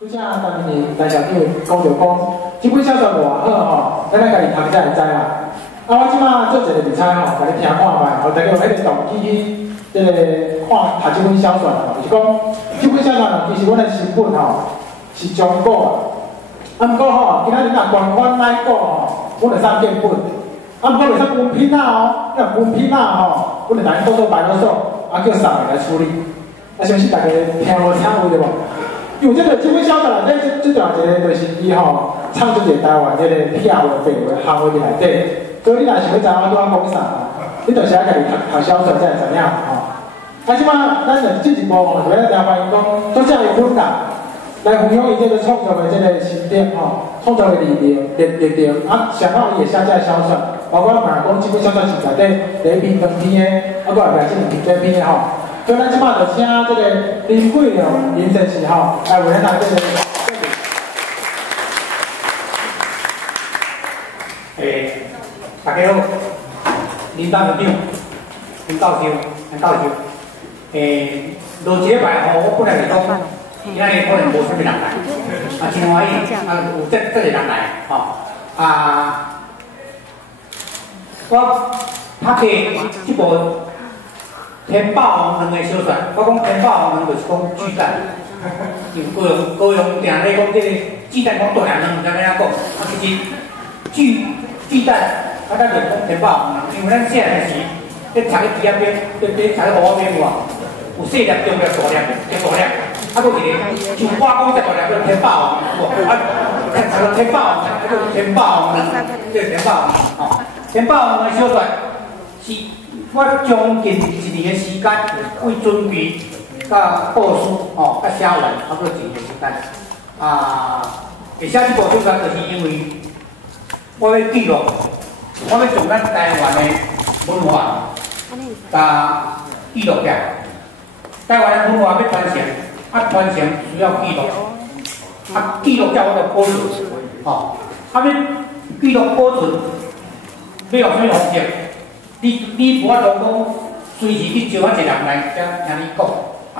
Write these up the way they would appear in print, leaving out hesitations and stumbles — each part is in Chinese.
拄则当年台校长讲着讲，即本小说偌好吼，咱来家己读才会知啦。我即马做一个比赛吼，甲你听看卖，互大家有迄个动机去即个看读即本小说吼，就是讲即本小说其实阮的成本吼是中古啊。毋过吼，今仔日若捐款来过吼，阮就送建本。毋过袂使分品啊哦，若分品啊吼，阮就拿去做摆落所，叫送的来处理。相信大家听无差有对无？因为这本小说内底最大一个就是伊吼唱出一个台湾这个撇话、白话、行话伫内底，所以你若想要知我拄仔讲啥，你就是爱家己读小说才会知影吼。即摆咱就进一步吼，就要来欢迎讲作者的本人来分享伊这个创作的这个心得吼，创作的理念、想到伊会写这个小说，包括若讲这本小说是内底第一篇、长篇的，搁来这两篇、短篇的吼。所以咱即摆就请这个林桂良林先生吼来为咱来这个。大家好，林董事长，林教授，落节牌吼，我本来是讲，今仔日可能无啥物人来，真欢喜，有这个人来，我拍嘅这部。天霸王两个小说，我讲天霸王就是讲巨蛋，因为高雄定咧讲这个巨蛋讲大人能怎样讲，其实巨蛋，咱就讲天霸王，因为咱细汉时，咧读咧字仔边，咧读咧画边有啊，有细粒、中粒、大粒、大粒，搁一个像我讲这大粒叫天霸王，读到天霸王，叫天霸王叫天霸王，天霸王的小说是。我将近1年的时间，为准备、甲报书、甲写文，差不多1年时间。会写这部小说，就是因为我要记录，我要将咱台湾的文化，记录起来。台湾的文化要传承，传承需要记录，记录才我保存，要记录保存，要用什么方式？你无法度讲随时去招一个人来听你讲，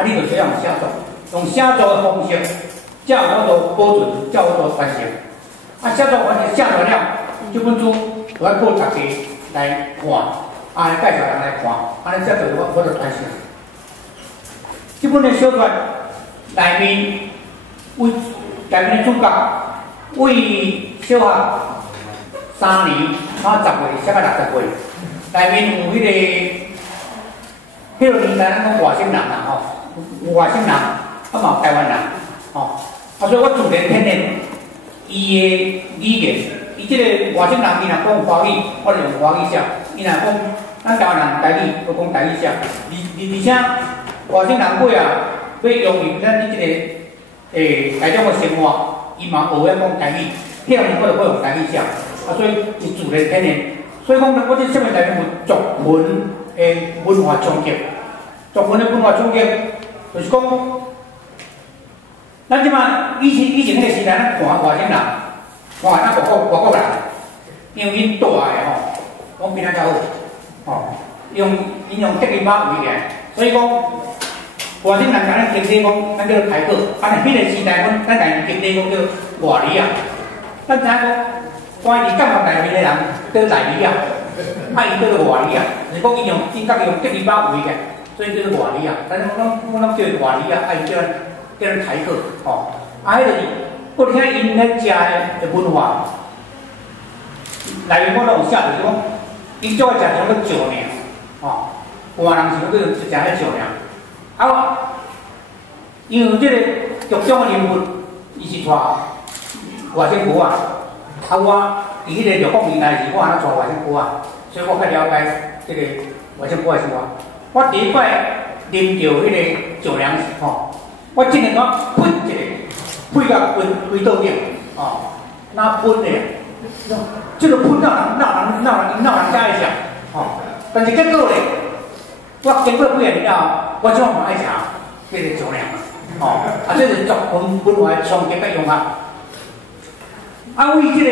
你就这样写作，用写作的方式，才有法度保存，才有法度传承。写作完成写完了，这本书就要顾大家来看，介绍人来看，安尼才就有法度传承。这本的小说内面为内面的主角为小学3年到10岁，写到60岁。内面有迄个年代咱讲外省人啦有外省人，嘛有台湾人，所以我自然天然伊的语言，伊即个外省人伊若讲华语，我就用华语写；伊若讲咱台湾人台语，我讲台语写。而且外省人尾要融入咱即个台中的生活，伊嘛学晓讲台语，迄样我就要用台语写，所以是自然天然。所以讲，我这上面内面有族群的文化冲击，族群的文化冲击，就是讲，咱即马以前迄个时代，咱看外省人，看咱外国人，因为因大个讲比咱较好，因用德语码为个，所以讲外省人甲咱经济讲，咱叫做排过，迄个时代，咱家经济讲叫外里啊，咱知影讲。关于干嘛内面的人叫内里啊，伊叫做外里啊，就是讲伊用因家己用德语码为个，所以叫做外里啊。咱讲叫外里啊，伊叫咱台客迄就是而且因咧食的文化，内面我都有写，就是讲因最爱食种叫石娘，华人是讲食迄石娘，因为即个剧中的人物，伊是带外省婆啊。我伫迄个日本年代时，我安怎带外省婆啊，所以我较了解这个外省婆的生活。我第一摆啉到迄个石娘时我真个讲喷一个，喷到规倒顶，那喷的，这个喷闹人家会食，但是结果咧，我经过几年了后，我怎嘛爱食这个石娘，这是族群文化的冲击甲融合。为即个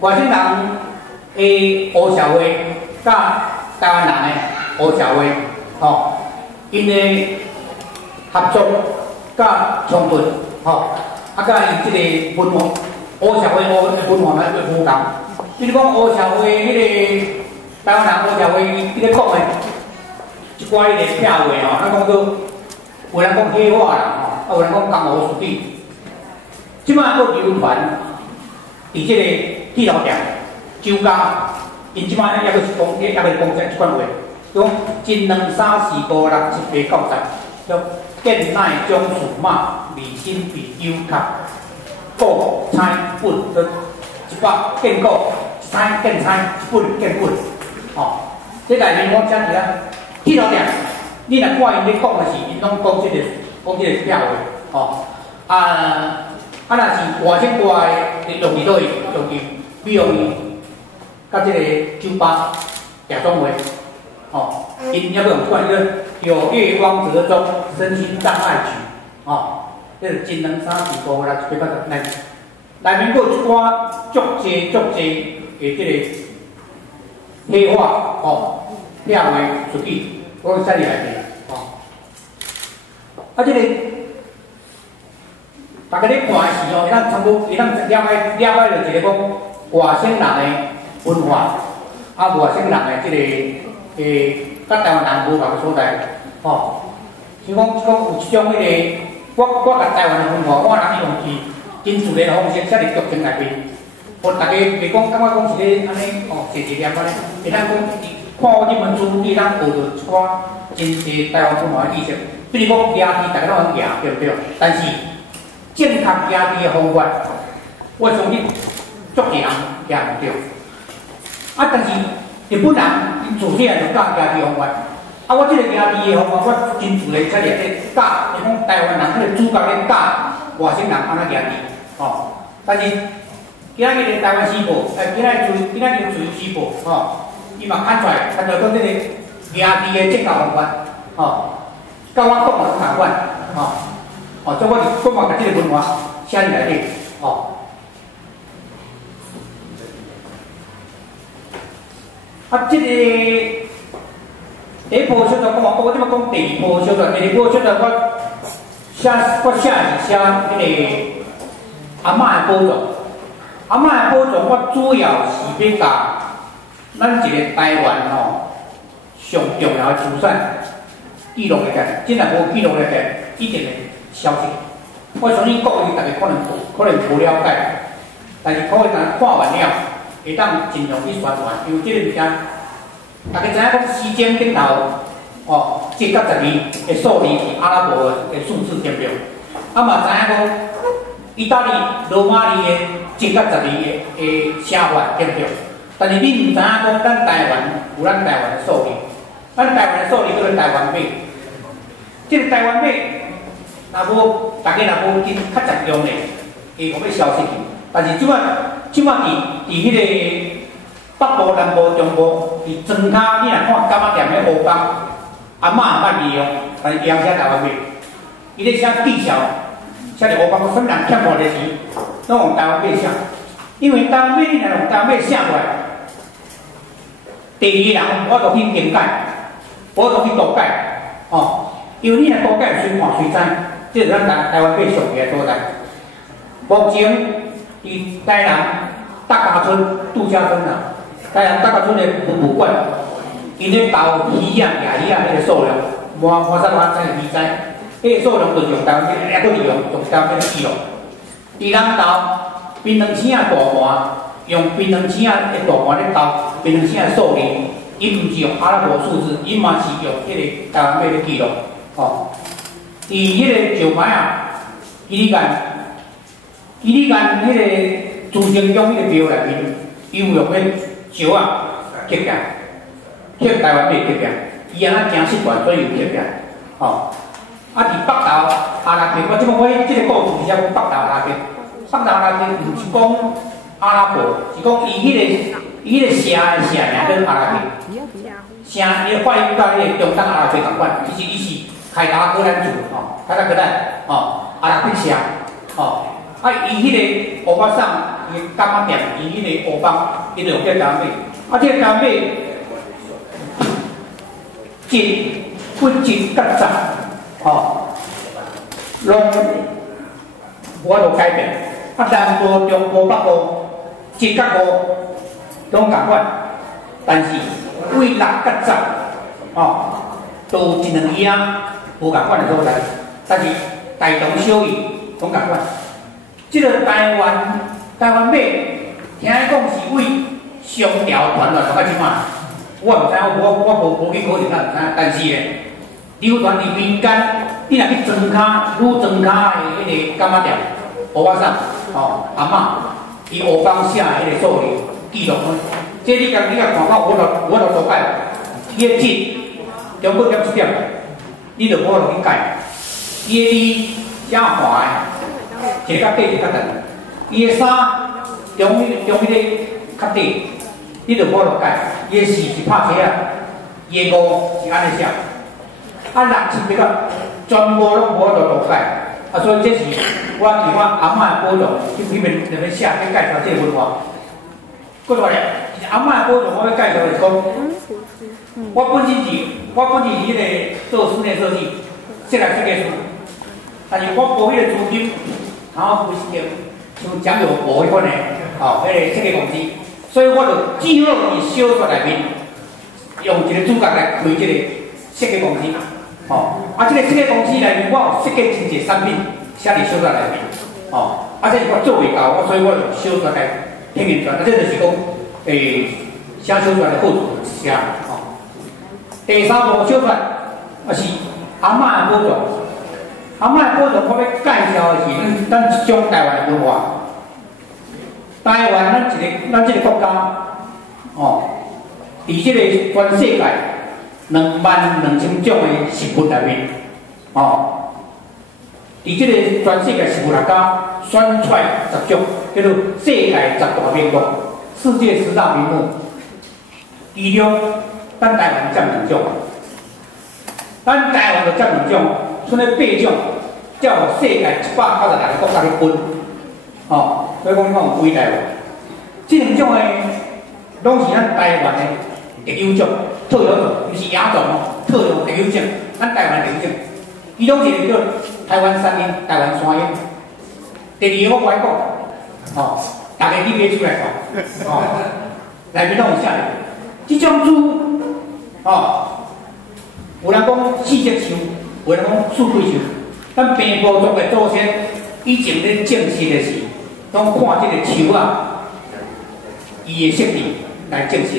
外省人的黑社会，甲台湾人的黑社会，因的合作甲冲突，吼，啊，甲伊即个文化，乌社会乌文化呢会无同。比如讲乌社会迄个台湾人乌社会，伊咧讲诶一寡迄个撇话吼，咱讲做有人讲黑话啦吼，啊有人讲江湖术语。即摆佫流传伫即个铁路店、酒家，因即摆抑佫是讲，抑佫是讲即款话，讲真两三四五六七八九十，叫见乃将驸马，离心必忧卡，国菜本，一百见国，菜见菜，一本见本，哦，这内面讲啥物啊？铁路店，你若看因咧讲的是，因拢讲即个撇话，哦，若是外省过来用伫倒位？用伫比如甲即个酒吧、夜总会，哦，因抑佫用管迄个有月光泽中，身心障碍曲，哦，这是真两三四五六七八九十内面佫有一寡足济的即个黑话，哦，撇话出去，我写入内面，哦，啊，即个。大家咧看时哦，咱差不多，咱了解就一个讲外省人的文化，啊外省人的即个甲台湾人无同的所在，吼。像讲有一种迄个，我甲台湾的文化，我人用去真自然的方式写入剧情内面，互大家袂讲感觉讲是咧安尼哦，写念安尼，会当讲看我这本书，你当学到一寡真侪台湾文化的知识。比如讲抓鱼，大家拢会抓，对不对？但是正确抓鱼的方法，我相信足侪人抓唔对。啊，但是日本人因自细汉就教抓鱼方法。啊，我即个抓鱼的方法，我真自然出嚟咧教，是讲台湾人迄个主角咧教外省人安怎抓鱼，吼。但是今仔日台湾时报，今仔日自由时报，吼，伊嘛看出来讲即个抓鱼的正确方法，吼，甲我讲嘛同款，吼。哦，所以我嘛甲即个文化写入内底，哦。啊，即个第一部小说我即摆讲第二部小说，第二部小说我写是写迄个阿嬷的宝藏。阿嬷的宝藏，我主要是要甲咱一个台湾吼上重要的资产记录下来，真若无记录下来，一定会消失。我相信各位大家可能无了解，但是各位若看完了，会当尽量去宣传，因为即个物件，大家知影讲时间顶头，哦，7到12的数字是阿拉伯的数字，对不对？啊嘛知影讲意大利罗马尼的7到12的写法，对不对？但是你唔知影讲咱台湾有咱台湾的数字，咱台湾的数字叫做台湾币，即个台湾币。若无，大家若无真较实用的，会互要消失去。但是即摆伫迄个北部、南部、中部，伫庄脚，你若看柑仔店的乌帮，阿嬷也捌利用，但是伊通写台湾币。伊咧写技巧，写伫乌帮，什么人欠我的钱，拢用台湾币写。因为台湾币你若用台湾币写过来，第二人我就去更改，我就去涂改，哦，因为你若涂改，随看随知。这是咱台湾币上个所在。目前伫台南大家村度假村啊，台南大家村的博物馆，因咧投鱼啊、野鱼啊迄个数量，满山满山的鱼仔，迄个数量就是用台湾币，也佫利用台湾币记录。伫咱投槟榔青啊大盘，用槟榔青啊的大盘咧投槟榔青的数字，伊毋是用阿拉伯数字，伊嘛是用迄个台湾币咧记录，哦。伫迄个石牌啊，基里干迄个朱成忠迄个庙内面，伊有用迄石啊刻起，刻台湾币刻起，伊安那诚习惯，所以有刻起，吼。啊，伫北投阿拉伯，我即个即个故事是讲北投阿拉伯，北投阿拉伯毋是讲阿拉伯，是讲伊迄个城的城名叫阿拉伯，城伊的发音甲迄个中东阿拉伯同款，其实伊是。凯达格兰族，吼，凯达格兰，吼，阿拉伯城，吼，啊，伊迄个乌巴桑，伊柑仔店，伊迄个乌帮，伊就用这台湾币，啊，这台湾币7、8、9、10，吼，拢无法度改变。啊，南部、中部、北部、浙甲部拢共款，但是为6甲10哦，都有一两样无共款的所在，但是大同小异拢共款。即个台湾尾，听讲是为商朝传落到即摆，我毋知我无去考证啦，但是咧，流传伫民间，你若去庄骹女庄骹的迄个柑仔店，蚵仔伞，哦，阿嬷伊黑板写的迄个数字记录，这你看到我都做改，伊个字中午点1点，你就无法度去改，伊个字正滑的，一个较短一个较长，伊个衫中迄个较短，你就无法度改，伊个字是拍斜啊，伊个五是安尼写，啊6、7、8个全部拢无法度改。啊，所以这是我伫我阿嬷的保障，里面写去介绍这个文化。过来咧，阿嬷的保障，我要介绍的是讲，我本身是迄个做室内设计，设计师，但是我无迄个资金，然后不是像蒋友博迄款的，哦，迄个设计公司，所以我就只好伫小说内面用一个主角来开这个设计公司。哦，啊，这个设计公司内面，我有设计真侪产品写伫小说内面，哦，啊，这是我做袂到，所以我用小说来听言传，啊，这就是讲，写小说的好处写，哦。第3部小说啊是阿嬷的保障，阿嬷的保障，我要介绍的是咱一种台湾的文化。台湾咱这个国家，哦，伫这个全世界。22000种的食物内面，哦，伫这个全世界食物内家选出来10种，叫做世界10大名目，世界10大名目。其中，咱台湾占2种，咱台湾就占2种，剩下8种，才有世界196个国家去分，哦，所以讲你看有几台湾，这2种的，拢是咱台湾的特有种。特有种就是亚种哦，特有特有种，咱台湾特有种，其中一个叫台湾山樱、台湾山樱。第2个我来讲，哦，大家你别出来讲，哦，内面拢有写的。这种猪，哦，有人讲四节树，有人讲四对树。咱平埔族的祖先以前咧种树的时，拢看这个树啊，伊的设计来种树，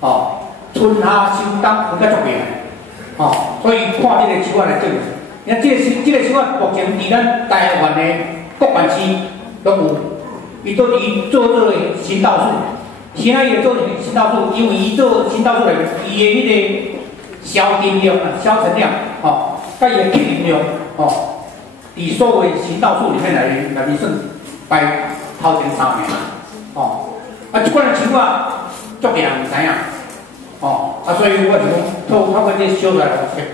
哦。春夏秋冬分较足明，哦，所以看这个树仔来种。你看这个树仔目前伫咱台湾的各县市拢有，伊做行道树。现在伊做行道树，因为伊做行道树来，伊的迄个消电量啊、消尘量，哦，甲伊的吸引量，哦，伫所有行道树里面来算排头前3名，哦，啊，这款的树仔足多人唔知影。哦，啊，所以我就讲，透过这小说来方式，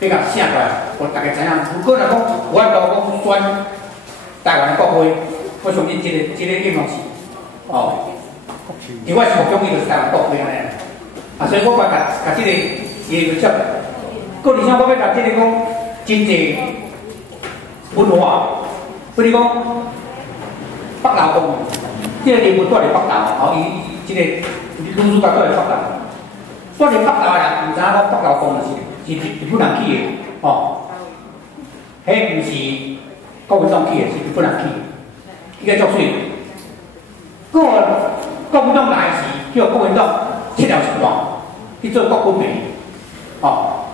比较写出来，互大家知影。如果来讲，我都讲选台湾的国徽，我相信这个应用是，哦，因为我是目中意就是台湾国徽安尼。啊，所以我甲这个也就接。搁而且我要甲这个讲，真济文化，比如讲北投公，这个地方住伫北投，哦，伊这个女主角住伫北投。住伫北投的人，唔知影讲北投公是日本人起的，哦，迄唔是国民党起的，是日本人起的，伊个足水。国民党来时，叫国民党撤了一段去做国军迷，哦，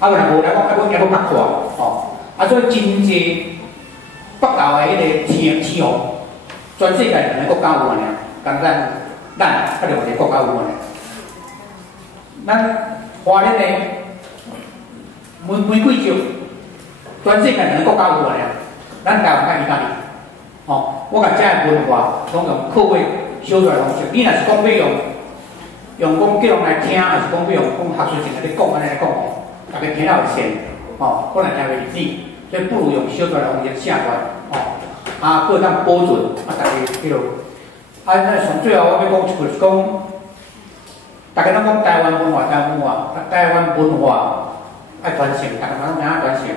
啊，有人无来讲，啊，我行到较快，哦，啊，所以真济北投的迄个气候，全世界两个国家有安尼，但咱甲另外一个国家有安尼。咱华人的玫瑰酒，全世界两个国家有安尼，咱台湾甲意大利，哦，我甲遮个文化拢用口语小出来方式。你若是讲要用讲叫人来听，还是讲要用学术性来咧讲安尼来讲，大家听了会先，哦，可能听袂入耳，所以不如用小出来方式写出来，哦，啊，搁当保存，啊，大家迄落，啊，那上最后我要讲一句是讲。大家拢讲台湾文化，台湾文化爱传承，大家拢知影传承。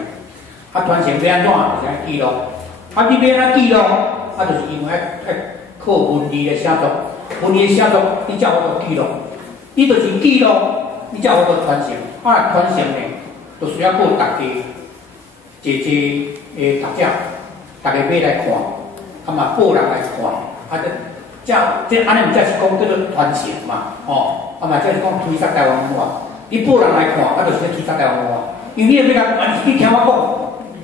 啊，传承要安怎？就是爱记录，啊，你要安怎记录？啊，就是因为要靠文字的写作，文字的写作，你才有法度记录。你就是记录，你才有法度传承。啊，传承呢，就需要靠大家一个读者，大家买来看，啊嘛报人来看，啊这安尼毋才是讲叫做传承嘛，哦，啊嘛这是讲推广台湾文化。你报人来看，啊就是咧推广台湾文化。因为你要甲完是你听我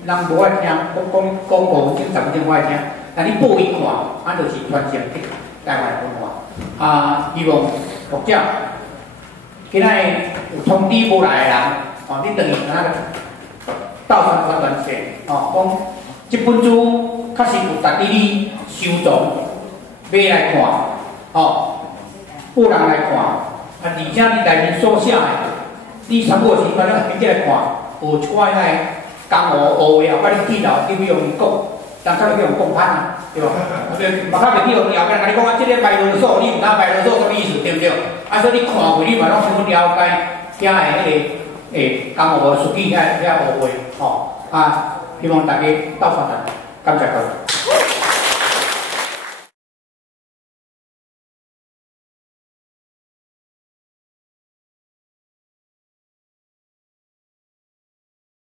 讲，人无爱听，讲5分钟、10分钟我爱听，但你报伊看，啊就是传承台湾文化。啊，希望读者今仔有通知无来的人，哦，你等于那个到传承，哦，讲这本书确实有值得你收藏，买来看，哦，报人来看，啊，而且你内面所写的，你差不多时间了紧来看，有一寡迄江湖学话，甲你记牢，你要用讲，但较要用讲判啊，对吧？嘛较袂记用后边甲你讲啊，即个白罗数，你毋知白罗数什么意思，对不对？啊，所以你看过，你嘛拢充分了解遐的迄个江湖书记遐学话，吼啊，希望大家斗相传，感谢各位。